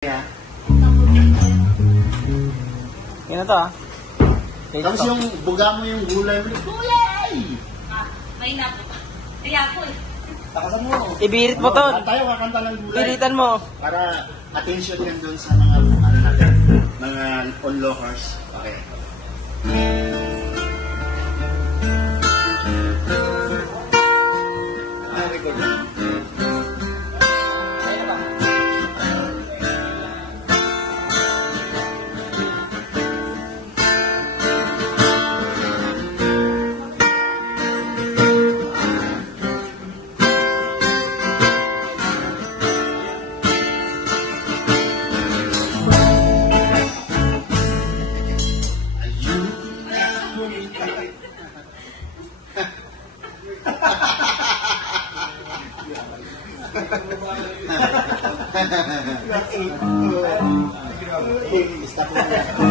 Yeah. Yan na to ah. Tapos yung buga mo yung gulay mo. Gulay! May na po. Kaya po eh. Takasan mo. Ibirit mo to. Tayo kakanta ng gulay. Pilitan mo. Para attention yan doon sa mga ano natin, mga onlookers. Okay. Record na. Stop mo.